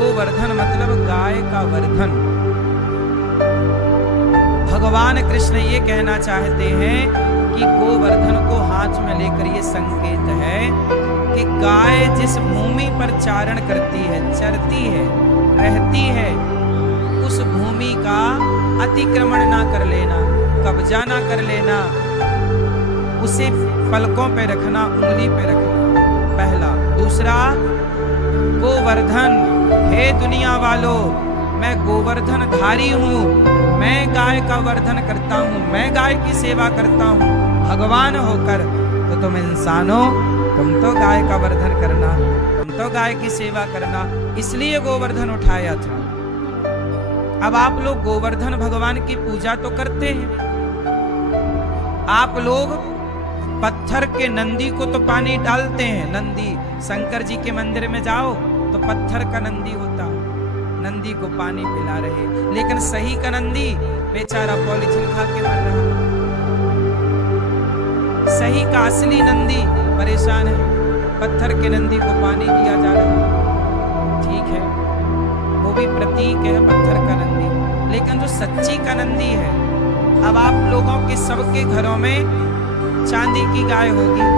गोवर्धन मतलब गाय का वर्धन। भगवान कृष्ण ये कहना चाहते हैं कि गोवर्धन को हाथ में लेकर ये संकेत है कि गाय जिस भूमि पर चारण करती है, चरती है, रहती है, उस भूमि का अतिक्रमण ना कर लेना, कब्जा ना कर लेना, उसे पलकों पे रखना, उंगली पे रखना, पहला। दूसरा, गोवर्धन, हे दुनिया वालों, मैं गोवर्धन धारी हूँ, मैं गाय का वर्धन करता हूँ, मैं गाय की सेवा करता हूँ भगवान होकर। तो तुम इंसानों, तुम तो गाय का वर्धन करना, तुम तो गाय की सेवा करना, इसलिए गोवर्धन उठाया था। अब आप लोग गोवर्धन भगवान की पूजा तो करते हैं, आप लोग पत्थर के नंदी को तो पानी डालते हैं। नंदी, शंकर जी के मंदिर में जाओ तो पत्थर का नंदी होता है, नंदी को पानी पिला रहे, लेकिन सही का नंदी बेचारा पॉलीथिन खा के मर रहा। सही का असली नंदी परेशान है, पत्थर के नंदी को पानी दिया जा रहा। ठीक है, वो भी प्रतीक है पत्थर का नंदी, लेकिन जो सच्ची का नंदी है, अब आप लोगों के सबके घरों में चांदी की गाय होगी।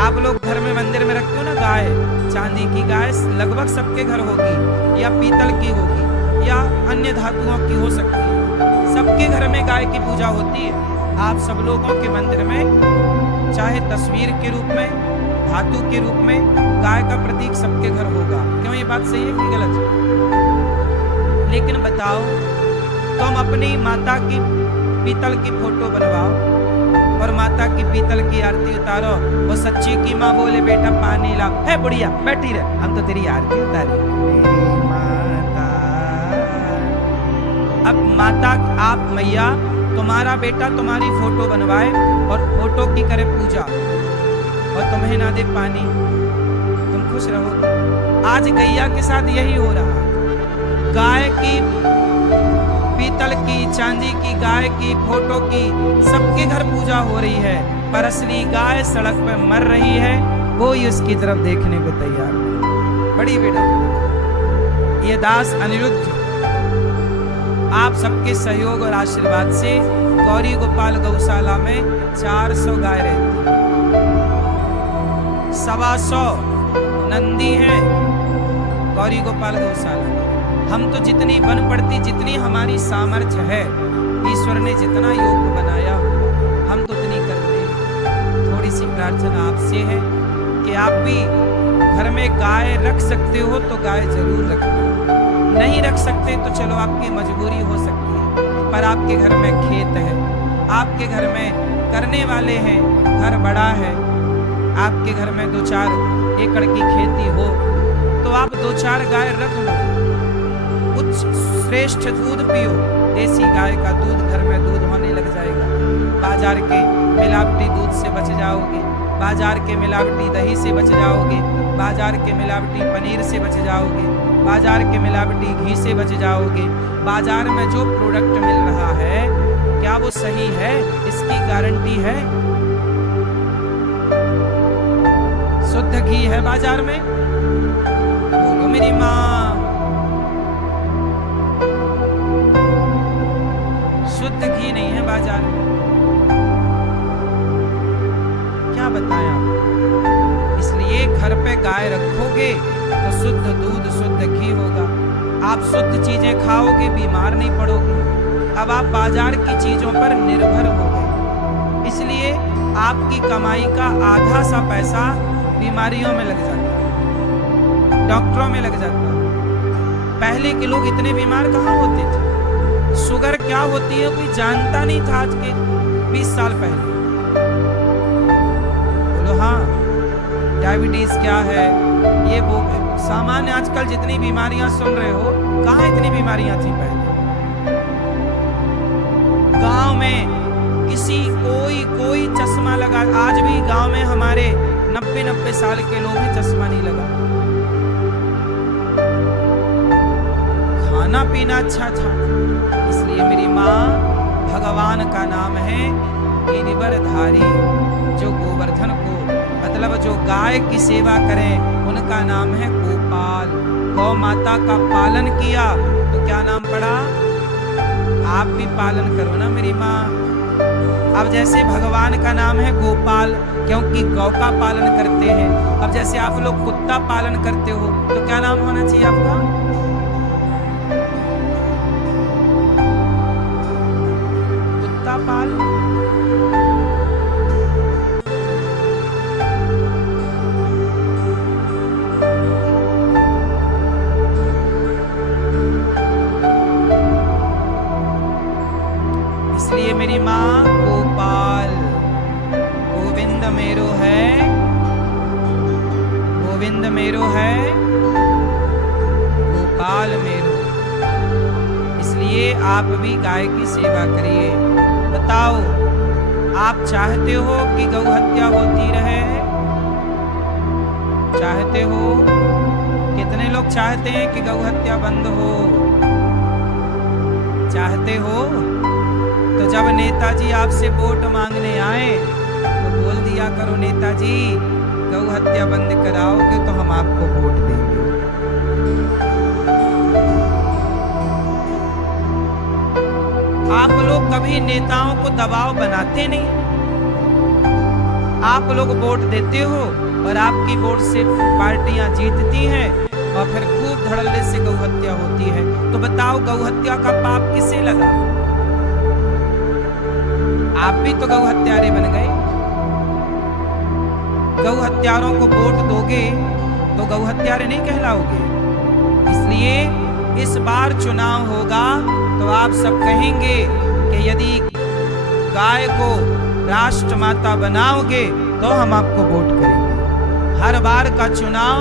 आप लोग घर में मंदिर में रखते हो ना गाय, चांदी की गाय लगभग सबके घर होगी, या पीतल की होगी, या अन्य धातुओं की हो सकती है। सबके घर में गाय की पूजा होती है। आप सब लोगों के मंदिर में चाहे तस्वीर के रूप में, धातु के रूप में गाय का प्रतीक सबके घर होगा। क्यों, ये बात सही है कि गलत है? लेकिन बताओ, तुम अपनी माता की पीतल की फोटो बनवाओ और माता की पीतल की आरती उतारो, वो सच्ची की माँ बोले बेटा पानी ला, है बुढ़िया बैठी रहे, हम तो तेरी आरती उतारे मेरी माता। अब माता, आप मैया, तुम्हारा बेटा तुम्हारी फोटो बनवाए और फोटो की करे पूजा और तुम्हें ना दे पानी, तुम खुश रहोगे? आज गैया के साथ यही हो रहा। गाय की, पीतल की, चांदी की गाय की फोटो की सबके घर पूजा हो रही है, पर असली गाय सड़क पर मर रही है, कोई उसकी तरफ देखने को तैयार नहीं। बड़ी बेटा, ये दास अनिरुद्ध आप सबके सहयोग और आशीर्वाद से गौरी गोपाल गौशाला में 400 गाय रहती है, 125 नंदी हैं गौरी गोपाल गौशाला। हम तो जितनी बन पड़ती, जितनी हमारी सामर्थ्य है, ईश्वर ने जितना योग बनाया हम तो उतनी करते हैं। थोड़ी सी प्रार्थना आपसे है कि आप भी घर में गाय रख सकते हो तो गाय जरूर रखना, नहीं रख सकते तो चलो आपकी मजबूरी हो सकती है, पर आपके घर में खेत है, आपके घर में करने वाले हैं, घर बड़ा है, आपके घर में 2-4 एकड़ की खेती हो तो आप 2-4 गाय रख लो, कुछ श्रेष्ठ दूध पियो, देसी गाय का दूध घर में दूध होने लग जाएगा, बाजार के मिलावटी दूध से बच जाओगे, बाजार के मिलावटी दही से बच जाओगे, बाजार के मिलावटी पनीर से बच जाओगे, बाजार के मिलावटी घी से बच जाओगे। बाजार में जो प्रोडक्ट मिल रहा है क्या वो सही है, इसकी गारंटी है? शुद्ध घी है बाजार में? बोलो मेरी माँ, शुद्ध घी नहीं है बाजार में। क्या बताएं आप? इसलिए घर पे गाय रखोगे तो शुद्ध दूध, शुद्ध घी होगा, आप शुद्ध चीजें खाओगे, बीमार नहीं पड़ोगे। अब आप बाजार की चीजों पर निर्भर हो गए, इसलिए आपकी कमाई का आधा सा पैसा बीमारियों में लग जाता है, डॉक्टरों में लग जाता है। पहले के लोग इतने बीमार कहाँ होते थे? शुगर क्या होती है कोई जानता नहीं था आज के 20 साल पहले। बोलो हाँ, डायबिटीज क्या है, ये वो सामान्य आजकल जितनी बीमारियां सुन रहे हो, कहाँ इतनी बीमारियां थी पहले? गांव में किसी कोई चश्मा लगा, आज भी गांव में हमारे 90 साल के लोग हैं, चश्मा नहीं लगा। खाना पीना अच्छा था, इसलिए मेरी माँ, भगवान का नाम है गिरिवरधारी, जो गोवर्धन को मतलब जो गाय की सेवा करें उनका नाम है गोपाल। गौ माता का पालन किया तो क्या नाम पड़ा? आप भी पालन करो ना मेरी माँ। अब जैसे भगवान का नाम है गोपाल, क्योंकि गौ का पालन करते हैं। अब जैसे आप लोग कुत्ता पालन करते हो तो क्या नाम होना चाहिए आपका? कुत्ता पाल। इसलिए मेरी माँ गोपाल, गोविंद मेरो है, गोविंद मेरो है, गोपाल मेरो। इसलिए आप भी गाय की सेवा करिए। बताओ, आप चाहते हो कि गौ हत्या होती रहे? चाहते हो? कितने लोग चाहते हैं कि गौ हत्या बंद हो? चाहते हो? तो जब नेताजी आपसे वोट मांगने आए तो बोल दिया करो, नेताजी गौ हत्या बंद कराओगे तो हम आपको वोट देंगे। आप लोग कभी नेताओं को दबाव बनाते नहीं। आप लोग वोट देते हो और आपकी वोट से पार्टियां जीतती हैं और फिर खूब धड़ल्ले से गौ हत्या होती है। तो बताओ, गौ हत्या का पाप किसे लगा? आप भी तो गौ हत्यारे बन गए। गौ हत्यारों को वोट दोगे तो गौ हत्यारे नहीं कहलाओगे। इसलिए इस बार चुनाव होगा तो आप सब कहेंगे कि यदि गाय को राष्ट्रमाता बनाओगे तो हम आपको वोट करेंगे। हर बार का चुनाव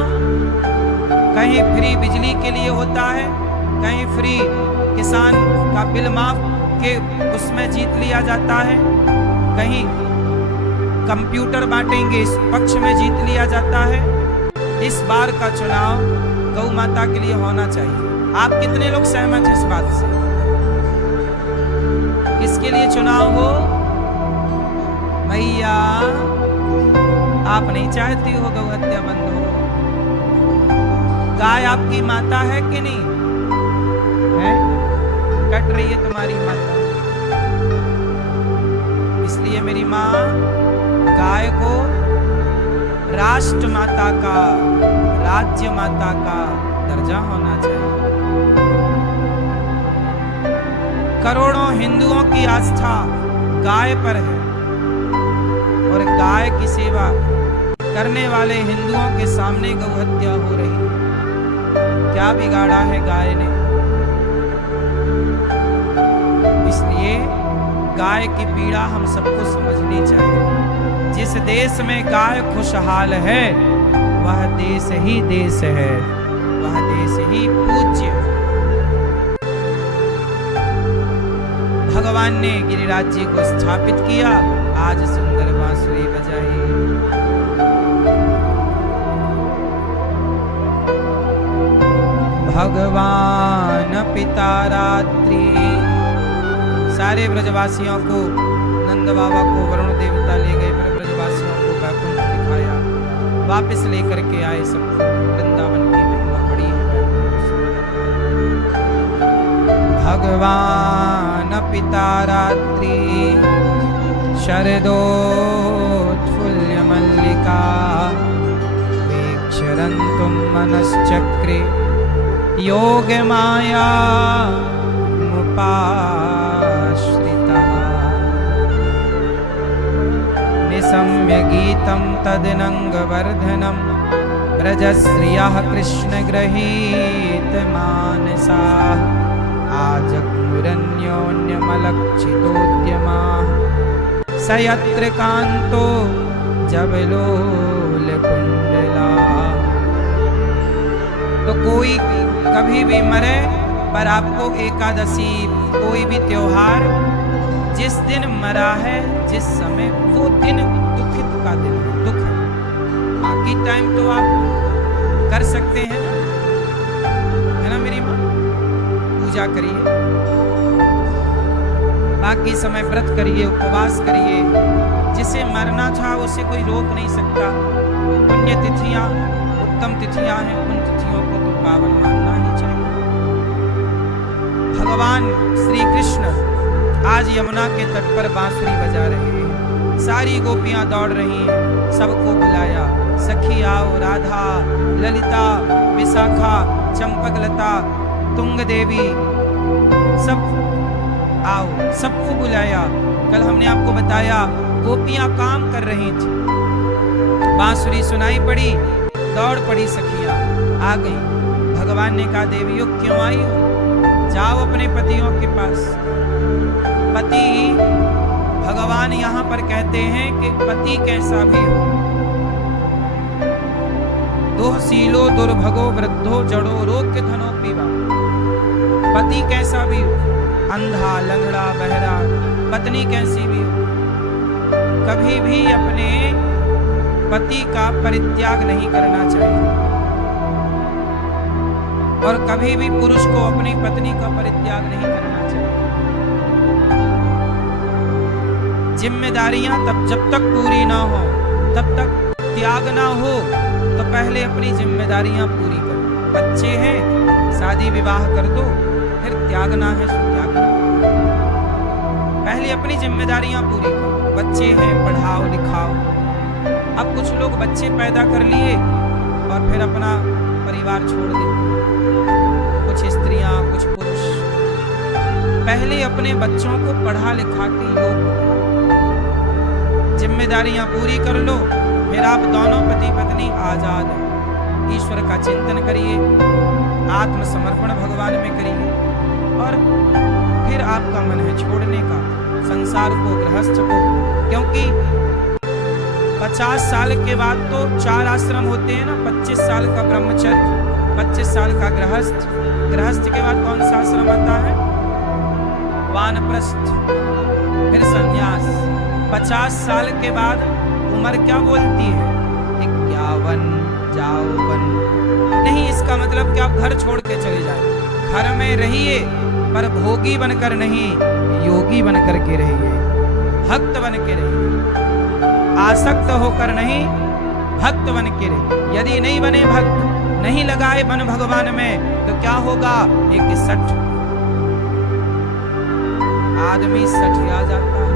कहीं फ्री बिजली के लिए होता है, कहीं फ्री किसान का बिल माफ के उसमें जीत लिया जाता है, कहीं कंप्यूटर बांटेंगे इस पक्ष में जीत लिया जाता है। इस बार का चुनाव गौ माता के लिए होना चाहिए। आप कितने लोग सहमत हैं इस बात से? किसके लिए चुनाव हो? मैया, आप नहीं चाहती हो गौ हत्या बंद हो? गाय आपकी माता है कि नहीं है? कट रही है तुम्हारी माता। इसलिए मेरी माँ, गाय को राष्ट्र माता का, राज्य माता का दर्जा होना चाहिए। करोड़ों हिंदुओं की आस्था गाय पर है और गाय की सेवा करने वाले हिंदुओं के सामने गौ हत्या हो रही है। क्या बिगाड़ा है गाय ने? इसलिए गाय की पीड़ा हम सबको समझनी चाहिए। जिस देश में गाय खुशहाल है वह देश ही देश है, वह देश ही पूज्य है। भगवान ने गिरिराज जी को स्थापित किया, आज सुंदर बांसुरी बजाई। भगवान पिता रात्रि। सारे ब्रजवासियों को, नंद बाबा को वरुण देवता ले गए, फिर ब्रजवासियों को वैकुंठ दिखाया, वापस लेकर के आए सबको। वृंदावन की महिमा बड़ी है। भगवान पिता रात्रि शरदोत्फुल्य मल्लिका वीक्षरन्तुं मनश्चक्रे योग माया मुपाश्रितः निशम्य गीतं तदनङ्गवर्धनं ब्रजश्रियः कृष्णगृहीत मानसाः आजग्मुरन्योन्यमलक्षितोद्यमाः स यत्र कान्तो जबलोलकुण्डला। तो कोई कभी भी मरे, पर आपको एकादशी कोई भी त्योहार जिस दिन मरा है, जिस समय, वो दिन दुखित का दिन है, दुख है। बाकी टाइम तो आप कर सकते हैं ना, है ना मेरी माँ? पूजा करिए, बाकी समय व्रत करिए, उपवास करिए। जिसे मरना था उसे कोई रोक नहीं सकता। पुण्य तिथियां, उत्तम तिथियां हैं, उन तिथियों को तो पावन माना भगवान श्री कृष्ण आज यमुना के तट पर बांसुरी बजा रहे हैं। सारी गोपियां दौड़ रही हैं, सबको बुलाया, सखी आओ, राधा, ललिता, विशाखा, चंपकलता, तुंग देवी, सब आओ, सबको बुलाया। कल हमने आपको बताया गोपियां काम कर रही थी, बांसुरी सुनाई पड़ी, दौड़ पड़ी सखियां, आ गई। भगवान ने कहा देवियों क्यों आई हो, जाओ अपने पतियों के पास। पति, भगवान यहां पर कहते हैं कि पति कैसा भी हो, दुःशीलो दुर्भगो वृद्धो जड़ो रोग्य धनो पीवा, पति कैसा भी हो, अंधा, लंगड़ा, बहरा, पत्नी कैसी भी हो, कभी भी अपने पति का परित्याग नहीं करना चाहिए। और कभी भी पुरुष को अपनी पत्नी का परित्याग नहीं करना चाहिए। जिम्मेदारियां तब जब तक पूरी ना हो, तब तक त्याग ना हो, तो पहले अपनी जिम्मेदारियां पूरी करो। बच्चे हैं, शादी विवाह कर दो, फिर त्यागना है सो त्यागना। पहले अपनी जिम्मेदारियां पूरी करो। बच्चे हैं, पढ़ाओ लिखाओ। अब कुछ लोग बच्चे पैदा कर लिए और फिर अपना परिवार छोड़ देते, कुछ स्त्रियां, कुछ पुरुष। पहले अपने बच्चों को पढ़ा लिखा के योग्य, जिम्मेदारियां पूरी कर लो, फिर आप दोनों पति पत्नी आजाद हैं। ईश्वर का चिंतन करिए, आत्मसमर्पण भगवान में करिए, और फिर आपका मन है छोड़ने का संसार को, गृहस्थ को। क्योंकि 50 साल के बाद तो 4 आश्रम होते हैं ना, 25 साल का ब्रह्मचर्य, 25 साल का गृहस्थ, गृहस्थ के बाद कौन सा आश्रम आता है, वानप्रस्थ, फिर संन्यास। 50 साल के बाद उम्र क्या बोलती है, 51, जाओ वन। नहीं, इसका मतलब कि आप घर छोड़ के चले जाए। घर में रहिए पर भोगी बनकर नहीं, योगी बनकर के रहिए, भक्त बन के रहिए, आसक्त होकर नहीं, भक्त बन के रहिए। यदि नहीं बने भक्त, नहीं लगाए मन भगवान में, तो क्या होगा, एक 60 आदमी 60 आ जाता है।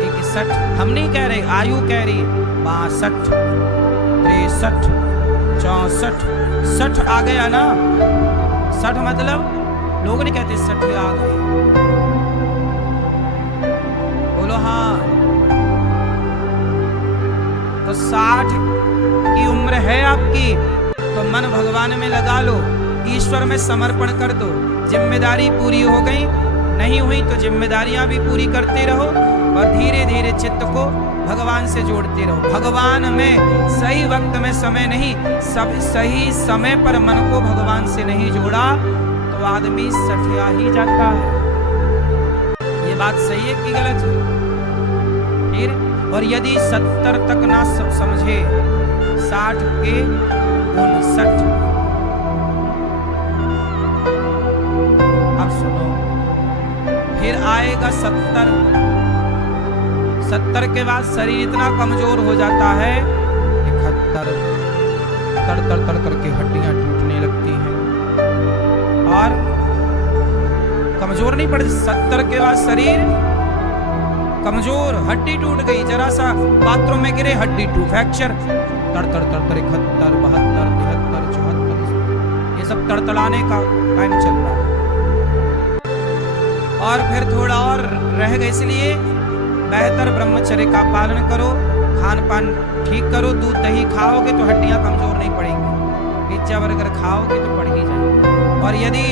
एक 60, हम नहीं कह रहे, आयु कह रही, 62, 63, 64, 60 आ गया ना। 60 मतलब लोग नहीं कहते 60 आ गए, बोलो हाँ। तो 60 की उम्र है आपकी, तो मन भगवान में लगा लो, ईश्वर में समर्पण कर दो। जिम्मेदारी पूरी हो गई, नहीं हुई तो जिम्मेदारियां भी पूरी करते रहो, और धीरे धीरे चित्त को भगवान से जोड़ते रहो। भगवान में सही वक्त में समय नहीं, सब सही समय पर मन को भगवान से नहीं जोड़ा तो आदमी सठिया ही जाता है। ये बात सही है कि गलत है? फिर और यदि 70 तक ना समझे, 60 के 59, अब सुनो, फिर आएगा 70। 70 के बाद शरीर इतना कमजोर हो जाता है, 71, तड़ तड़ करके हड्डियां टूटने लगती हैं, और कमजोर नहीं पड़ती। 70 के बाद शरीर कमजोर, हड्डी टूट गई, जरा सा बाथरूम में गिरे, हड्डी टूट, फ्रैक्चर, तड़ तड़ 71, 72, 73, 74, ये सब तड़तड़ाने का टाइम चल रहा है। और फिर थोड़ा और रह गए, इसलिए बेहतर ब्रह्मचर्य का पालन करो, खान पान ठीक करो। दूध दही खाओगे तो हड्डियां कमजोर नहीं पड़ेंगी, पिज्जा बर्गर खाओगे तो बढ़ ही जाएंगे। और यदि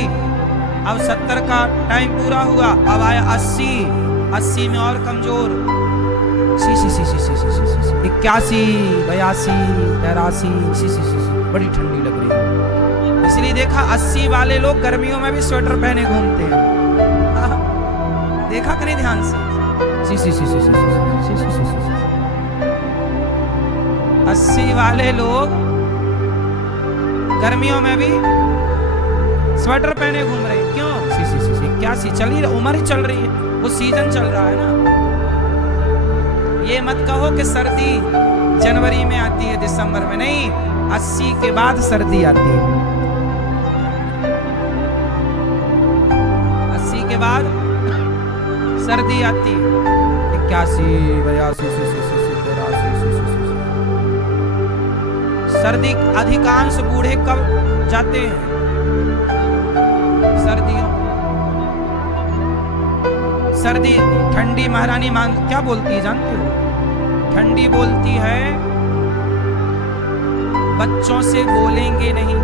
अब 70 का टाइम पूरा हुआ, अब आया 80, 80 में और कमजोर, 81, 82, 83, बड़ी ठंडी लग रही है। इसलिए देखा 80 वाले लोग गर्मियों में भी स्वेटर पहने घूमते हैं, देखा करें ध्यान से। 80 वाले लोग गर्मियों में भी स्वेटर पहने घूम रहे हैं, क्यों? 81 चल ही, उम्र ही चल रही है, वो सीजन चल रहा है ना। ये मत कहो कि सर्दी जनवरी में आती है, दिसंबर में नहीं, 80 के बाद सर्दी आती है। के बाद सर्दी आती है, 81, 82, 83, सर्दी। अधिकांश बूढ़े कब जाते हैं? सर्दियों। सर्दी ठंडी महारानी क्या बोलती है जानते हो? ठंडी बोलती है बच्चों से बोलेंगे नहीं,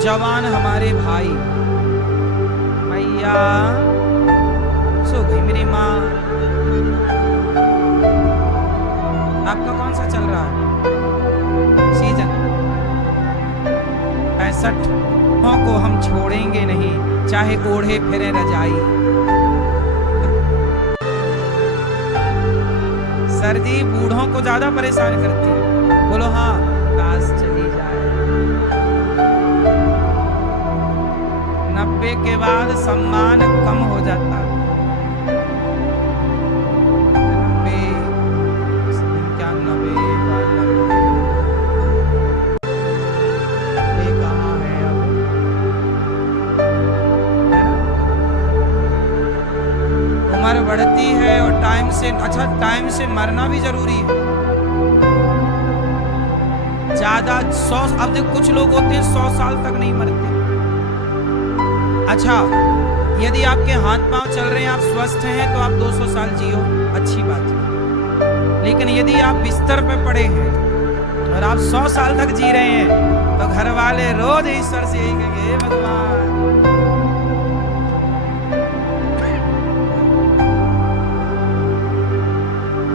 जवान हमारे भाई। मैया सो गई मेरी माँ। आपका कौन सा चल रहा है सीजन? 65 को हम छोड़ेंगे नहीं, चाहे ओढ़े फिरे रजाई। सर्दी बूढ़ों को ज्यादा परेशान करती है। बोलो हाँ, काश चली जाए। 90 के बाद सम्मान कम हो जाता है। 90, 91, ये कहाँ है अब? उम्र बढ़ती है और टाइम से, अच्छा टाइम से मरना भी जरूरी है। ज्यादा 100, अब देख कुछ लोग होते हैं 100 साल तक नहीं मरते। अच्छा, यदि आपके हाथ पांव चल रहे हैं, आप स्वस्थ हैं, तो आप 200 साल जियो, अच्छी बात है। लेकिन यदि आप बिस्तर पे पड़े हैं और आप 100 साल तक जी रहे हैं, तो घर वाले रोज ईश्वर से यही कहेंगे, हे भगवान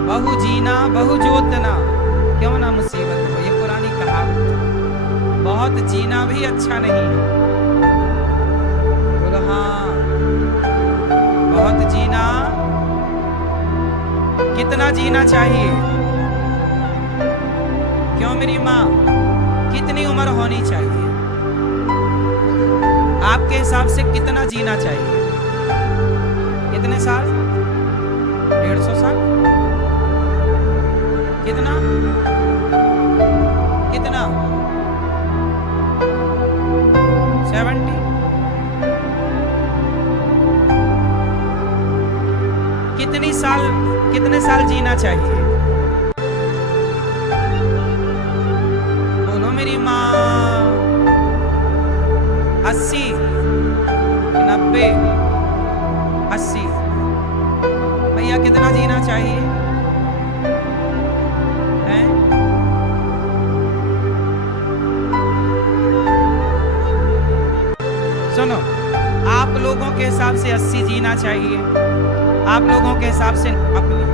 बहु जीना बहु जोतना, क्यों ना मुसीबत हो। ये पुरानी कहावत। बहुत जीना भी अच्छा नहीं है। बोलो हाँ, बहुत जीना। कितना जीना चाहिए? क्यों मेरी माँ, कितनी उम्र होनी चाहिए आपके हिसाब से? कितना जीना चाहिए? कितने साल? 150 साल? कितना? कितना? 70? कितने साल जीना चाहिए? बोलो मेरी माँ। 80, 90, 80? भैया कितना जीना चाहिए? सुनो, आप लोगों के हिसाब से 80 जीना चाहिए, आप लोगों के हिसाब से अपनी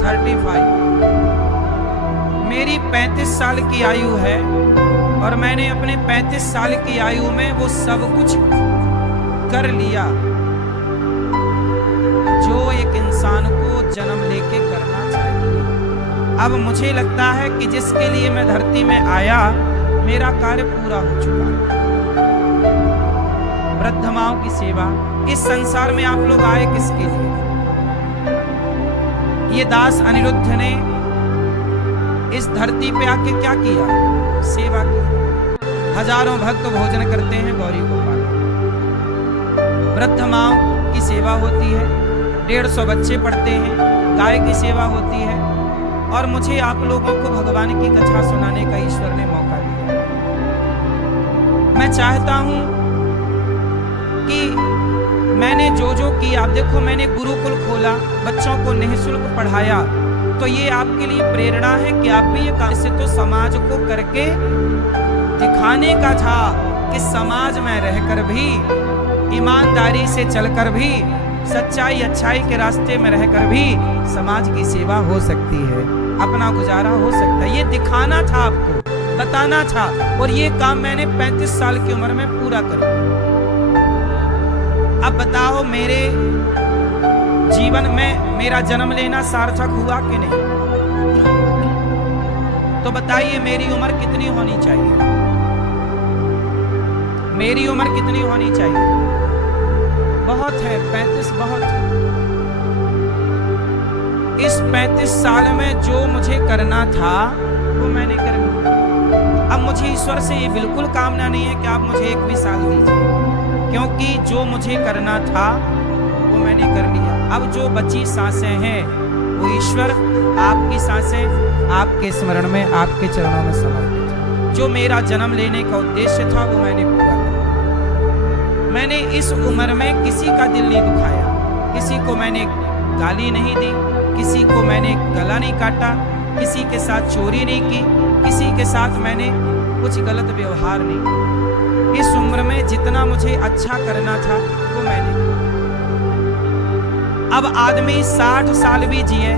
35। मेरी 35 साल की आयु है और मैंने अपने 35 साल की आयु में वो सब कुछ कर लिया जो एक इंसान को जन्म लेके करना चाहिए। अब मुझे लगता है कि जिसके लिए मैं धरती में आया, मेरा कार्य पूरा हो चुका है। वृद्ध माओं की सेवा। इस संसार में आप लोग आए किसके लिए? ये दास अनिरुद्ध ने इस धरती पे आके क्या किया? सेवा की। हजारों भक्त भोजन करते हैं गौरी गोपाल। वृद्ध माओं की सेवा होती है, 150 बच्चे पढ़ते हैं, गाय की सेवा होती है। और मुझे आप लोगों को भगवान की कथा सुनाने का ईश्वर ने मौका दिया। मैं चाहता हूं कि मैंने जो जो किया, आप देखो मैंने गुरुकुल खोला, बच्चों को निःशुल्क पढ़ाया, तो ये आपके लिए प्रेरणा है कि आप भी ये काम से तो समाज को करके दिखाने का था कि समाज में रहकर भी, ईमानदारी से चलकर भी, सच्चाई अच्छाई के रास्ते में रहकर भी समाज की सेवा हो सकती है, अपना गुजारा हो सकता है। ये दिखाना था आपको, बताना था, और ये काम मैंने 35 साल की उम्र में पूरा कर दिया। अब बताओ मेरे जीवन में मेरा जन्म लेना सार्थक हुआ कि नहीं? तो बताइए मेरी उम्र कितनी होनी चाहिए? मेरी उम्र कितनी होनी चाहिए? बहुत है, 35 बहुत है। इस 35 साल में जो मुझे करना था वो मैंने कर लिया। अब मुझे ईश्वर से ये बिल्कुल कामना नहीं है कि आप मुझे एक भी साल दीजिए। क्योंकि जो मुझे करना था वो मैंने कर लिया। अब जो बची सांसें हैं वो ईश्वर आपकी सांसें आपके स्मरण में, आपके चरणों में समर्पित है। जो मेरा जन्म लेने का उद्देश्य था वो मैंने पूरा किया। मैंने इस उम्र में किसी का दिल नहीं दुखाया, किसी को मैंने गाली नहीं दी, किसी को मैंने गला नहीं काटा, किसी के साथ चोरी नहीं की, किसी के साथ मैंने कुछ गलत व्यवहार नहीं किया। इस उम्र में जितना मुझे अच्छा करना था वो मैंने किया। अब आदमी 60 साल भी जिए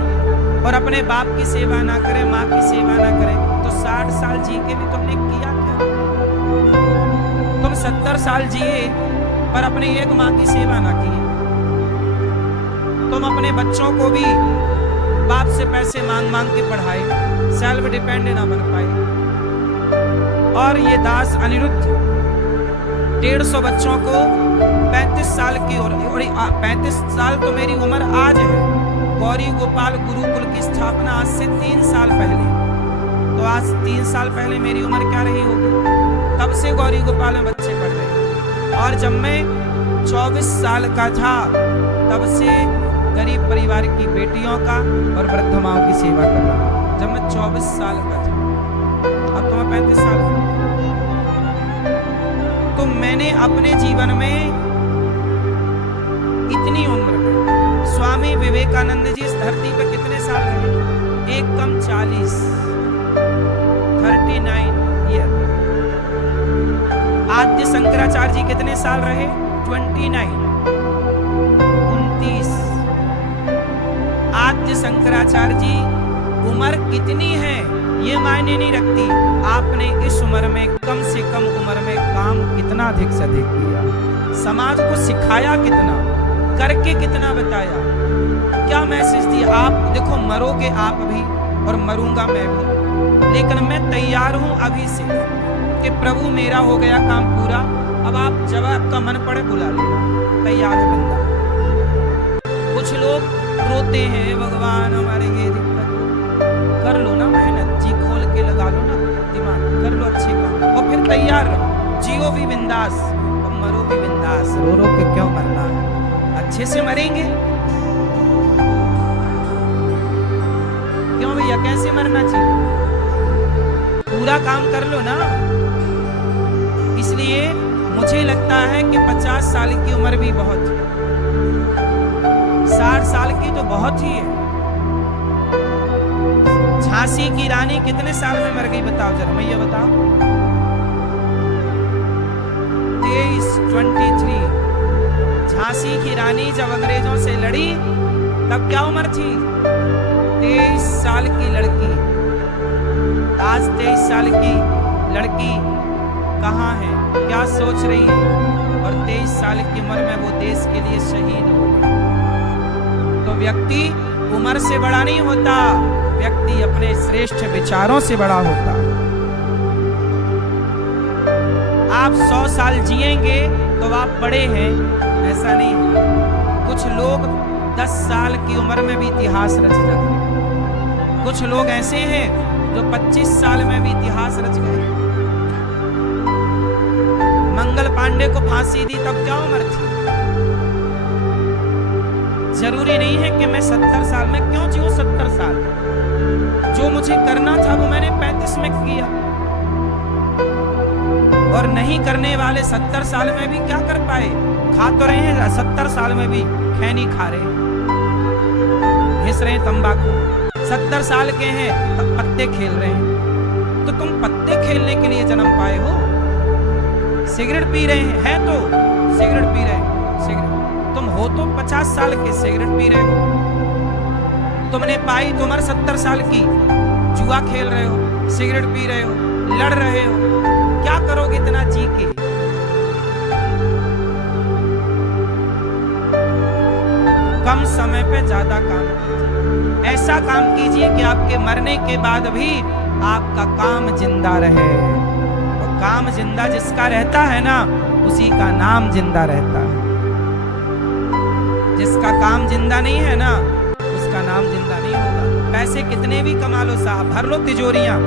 और अपने बाप की सेवा ना करे, माँ की सेवा ना करे, तो 60 साल जी के भी तुमने किया क्या? तुम 70 साल जिए पर अपने एक माँ की सेवा ना की। तुम अपने बच्चों को भी बाप से पैसे मांग मांग के पढ़ाए, सेल्फ डिपेंड ना बन पाए। और ये दास अनिरुद्ध 150 बच्चों को 35 साल की और 35 साल तो मेरी उम्र आज है। गौरी गोपाल गुरुकुल की स्थापना आज से 3 साल पहले, तो आज 3 साल पहले मेरी उम्र क्या रही होगी? तब से गौरी गोपाल में बच्चे पढ़ रहे हैं। और जब मैं 24 साल का था तब से गरीब परिवार की बेटियों का और वृद्ध माओं की सेवा कर रहा हूं। जब मैं 24 साल का था, अब तो मैं 35 साल का। तो मैंने अपने जीवन में इतनी उम्र में, स्वामी विवेकानंद जी इस धरती पर कितने साल रहे? एक कम 40, 39 ईयर। आद्य शंकराचार्य जी कितने साल रहे? 29, 29। आद्य शंकराचार्य जी उम्र कितनी है ये मायने नहीं रखती, आपने इस उम्र में कम से कम उम्र में काम कितना अधिक से अधिक किया, समाज को सिखाया कितना, करके कितना बताया, क्या मैसेज दिया। आप देखो, मरोगे आप भी और मरूंगा मैं भी, लेकिन मैं तैयार हूं अभी से कि प्रभु मेरा हो गया काम पूरा, अब आप जब आपका मन पड़े बुला लेना, तैयार है बंदा। कुछ लोग रोते हैं, भगवान हमारे ये दिक्कत, कर लो ना मेहनत, जी खोल के लगा लो ना दिमाग, कर लो अच्छे काम और फिर तैयार रहो, जियो भी बिंदास और मरो भी बिंदास। रो रो के क्यों मरना है, अच्छे से मरेंगे। क्यों भैया, कैसे मरना चाहिए? पूरा काम कर लो ना। इसलिए मुझे लगता है कि 50 साल की उम्र भी बहुत है, 60 साल की तो बहुत ही है। झांसी की रानी कितने साल में मर गई बताओ जरा, मैं ये बताओ। 23 झांसी की रानी जब अंग्रेजों से लड़ी तब क्या उम्र थी? 23 साल की लड़की। आज 23 साल की लड़की कहाँ है, क्या सोच रही है? और 23 साल की उम्र में वो देश के लिए शहीद हो गई। तो व्यक्ति उम्र से बड़ा नहीं होता, व्यक्ति अपने श्रेष्ठ विचारों से बड़ा होता है। आप 100 साल जिएंगे तो आप बड़े हैं, ऐसा नहीं है। कुछ लोग 10 साल की उम्र में भी इतिहास रच जाते हैं। कुछ लोग ऐसे हैं जो 25 साल में भी इतिहास रच गए। मंगल पांडे को फांसी दी तब क्या उम्र थी? जरूरी नहीं है कि मैं 70 साल में क्यों जीऊं 70 साल। जो मुझे करना था वो मैंने 35 में किया, और नहीं करने वाले 70 साल में भी क्या कर पाए? खा तो रहे हैं 70 साल में भी, खैनी खा रहे हैं, घिस रहे हैं तंबाकू। 70 साल के हैं तब पत्ते खेल रहे हैं। तो तुम पत्ते खेलने के लिए जन्म पाए हो? सिगरेट पी रहे हैं तो सिगरेट पी रहे हैं, सिगरेट तुम हो तो 50 साल के, सिगरेट पी रहे हो। तुमने पाई तो उम्र 70 साल की, जुआ खेल रहे हो, सिगरेट पी रहे हो, लड़ रहे हो, क्या करोगे इतना जी के? कम समय पे ज्यादा काम कीजिए, ऐसा काम कीजिए कि आपके मरने के बाद भी आपका काम जिंदा रहे। और काम जिंदा जिसका रहता है ना, उसी का नाम जिंदा रहता है। जिसका काम जिंदा नहीं है ना, उसका नाम जिंदा नहीं होगा। पैसे कितने भी कमा लो साहब, भर लो तिजोरियां,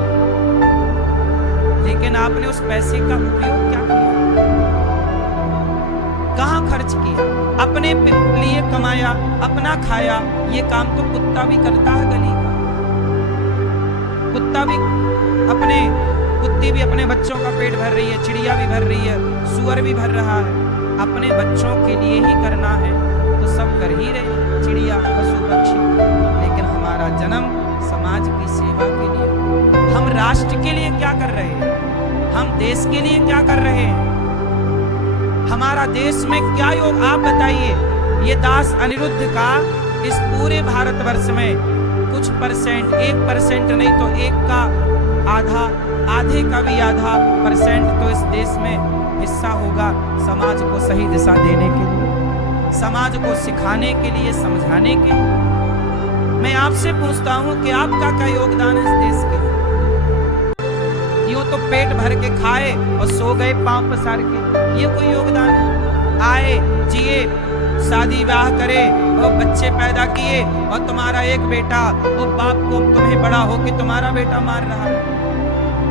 लेकिन आपने उस पैसे का उपयोग क्या किया? अपने लिए कमाया, अपना खाया। ये काम तो कुत्ता भी करता है गली का। कुत्ती भी अपने बच्चों का पेट भर रही है, चिड़िया भी भर रही है, सुअर भी भर रहा है। अपने बच्चों के लिए ही करना है तो सब कर ही रहे, चिड़िया, पशु पक्षी। लेकिन हमारा जन्म समाज की सेवा के लिए, हम राष्ट्र के लिए क्या कर रहे हैं, हम देश के लिए क्या कर रहे हैं, हमारा देश में क्या योग, आप बताइए। ये दास अनिरुद्ध का इस पूरे भारतवर्ष में कुछ परसेंट, 1% नहीं तो 1 का आधा, आधे का भी आधा परसेंट तो इस देश में हिस्सा होगा समाज को सही दिशा देने के लिए, समाज को सिखाने के लिए, समझाने के लिए। मैं आपसे पूछता हूं कि आपका क्या योगदान है इस देश के लिए? यूं तो पेट भर के खाए और सो गए पांव पसार के, ये कोई योगदान है? आए, जिए, शादी ब्याह करे और बच्चे पैदा किए और तुम्हारा एक बेटा, वो बाप को तुम्हें बड़ा होके तुम्हारा बेटा मार रहा है,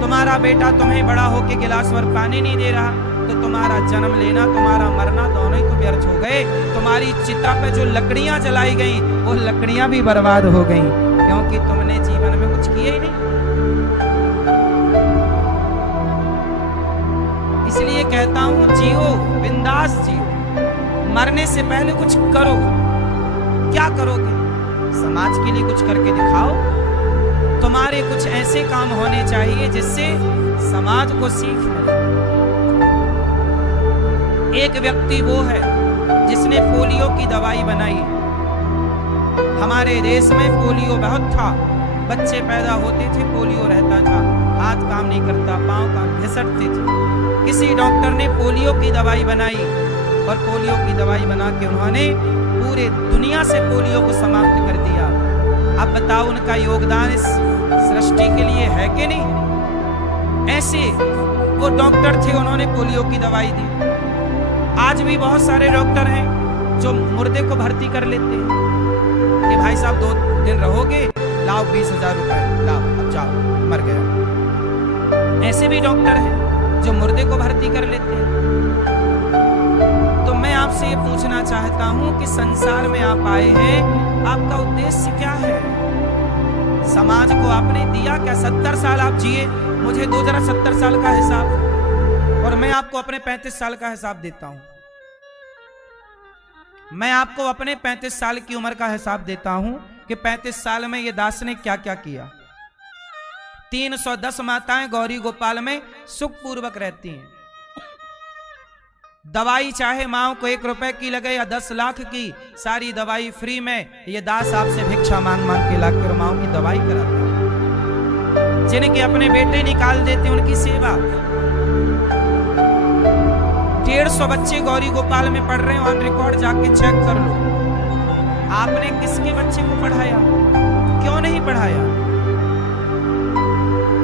तुम्हारा बेटा तुम्हें बड़ा होके गिलास भर पानी नहीं दे रहा, तो तुम्हारा जन्म लेना, तुम्हारा मरना दोनों ही तो व्यर्थ हो गए। तुम्हारी चिता पे जो लकड़ियां जलाई गई वो लकड़ियां भी बर्बाद हो गई, क्योंकि तुमने जीवन में कुछ किया ही नहीं। इसलिए कहता हूं, जियो, बिंदास जियो, मरने से पहले कुछ करो। क्या करोगे? समाज के लिए कुछ करके दिखाओ। तुम्हारे कुछ ऐसे काम होने चाहिए जिससे समाज को सीख मिले। एक व्यक्ति वो है जिसने पोलियो की दवाई बनाई। हमारे देश में पोलियो बहुत था, बच्चे पैदा होते थे, पोलियो रहता था, हाथ काम नहीं करता, पांव काम घिसटते थे। किसी डॉक्टर ने पोलियो की दवाई बनाई और पोलियो की दवाई बना के उन्होंने पूरे दुनिया से पोलियो को समाप्त कर दिया। अब बताओ, उनका योगदान इस सृष्टि के लिए है कि नहीं? ऐसे वो डॉक्टर थे, उन्होंने पोलियो की दवाई दी। आज भी बहुत सारे डॉक्टर हैं जो मुर्दे को भर्ती कर लेते हैं कि भाई साहब 2 दिन रहोगे, लाओ 20,000 रुपए, लाओ अब जाओ, मर गया। ऐसे भी डॉक्टर हैं जो मुर्दे को भर्ती कर लेते हैं। तो मैं आपसे ये पूछना चाहता हूं कि संसार में आप आए हैं, आपका उद्देश्य क्या है? समाज को आपने दिया क्या? 70 साल आप जिए, मुझे दो जरा 70 साल का हिसाब, और मैं आपको अपने 35 साल का हिसाब देता हूं। मैं आपको अपने 35 साल की उम्र का हिसाब देता हूं कि 35 साल में ये दास ने क्या क्या किया। 310 माताएं गौरी गोपाल में सुखपूर्वक रहती हैं। दवाई चाहे माओ को 1 रुपए की लगे या 10 लाख की, सारी दवाई फ्री में ये दास आपसे भिक्षा मांग मांग के लाकर माओ की दवाई कराता है। जिनके अपने बेटे निकाल देते उनकी सेवा। 150 बच्चे गौरी गोपाल में पढ़ रहे हैं, ऑन रिकॉर्ड जाके चेक कर लो। आपने किसके बच्चे को पढ़ाया? क्यों नहीं पढ़ाया?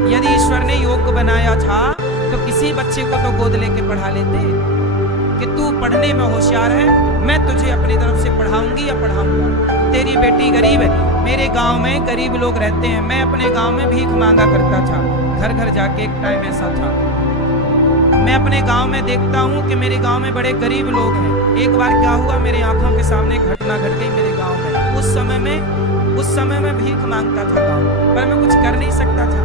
यदि ईश्वर ने योग बनाया था तो किसी बच्चे को तो गोद लेके पढ़ा लेते कि तू पढ़ने में होशियार है, मैं तुझे अपनी तरफ से पढ़ाऊंगी या पढ़ाऊंगा। तेरी बेटी गरीब है, मेरे गांव में गरीब लोग रहते हैं, मैं अपने गांव में भीख मांगा करता था, घर घर जाके। एक टाइम ऐसा था, मैं अपने गांव में देखता हूं कि मेरे गांव में बड़े गरीब लोग हैं। एक बार क्या हुआ, मेरे आंखों के सामने घटना घट गई मेरे गांव में। उस समय में भीख मांगता था गांव, पर मैं कुछ कर नहीं सकता था,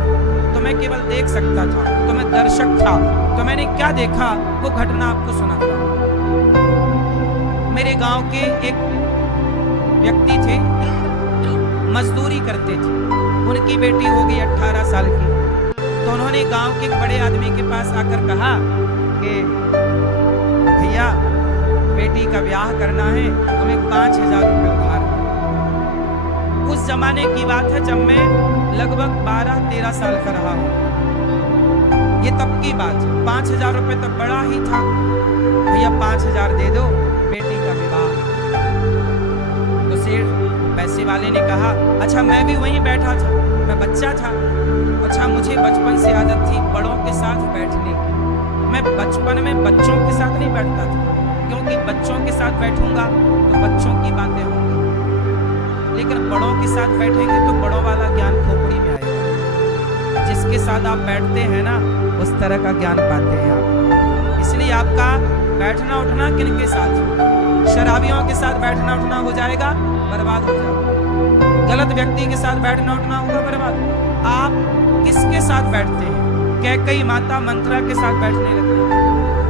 तो मैं केवल देख सकता था, तो मैं दर्शक था। तो मैंने क्या देखा, वो घटना आपको सुनाता हूं। मेरे गांव के एक व्यक्ति थे, मजदूरी करते थे, उनकी बेटी हो गई 18 साल की। तो उन्होंने गांव के एक बड़े आदमी के पास आकर कहा कि भैया बेटी का ब्याह करना है, हमें 5,000 रुपये उधार दो। उस जमाने की बात है जब मैं लगभग 12-13 साल का रहा हूं, ये तब की बात है। 5,000 रुपये तब बड़ा ही था। भैया 5,000 दे दो, बेटी का विवाह। तो सेठ पैसे वाले ने कहा, अच्छा मैं भी वहीं बैठा था, मैं बच्चा था। अच्छा मुझे बचपन से आदत थी बड़ों के साथ बैठने की। मैं बचपन में बच्चों के साथ नहीं बैठता था, क्योंकि बच्चों के साथ बैठूंगा तो बच्चों की बातें होंगी, लेकिन बड़ों के साथ बैठेंगे तो बड़ों वाला ज्ञान खोपड़ी में आएगा। जिसके साथ आप बैठते हैं ना, उस तरह का ज्ञान पाते हैं आप। इसलिए आपका बैठना उठना किनके साथ? शराब शराबियों के साथ बैठना उठना हो जाएगा, बर्बाद हो जाएगा। गलत व्यक्ति के साथ बैठना उठना होगा, बर्बाद। आप किसके साथ बैठते हैं? कैकेयी माता मंत्रा के साथ बैठने लगते हैं।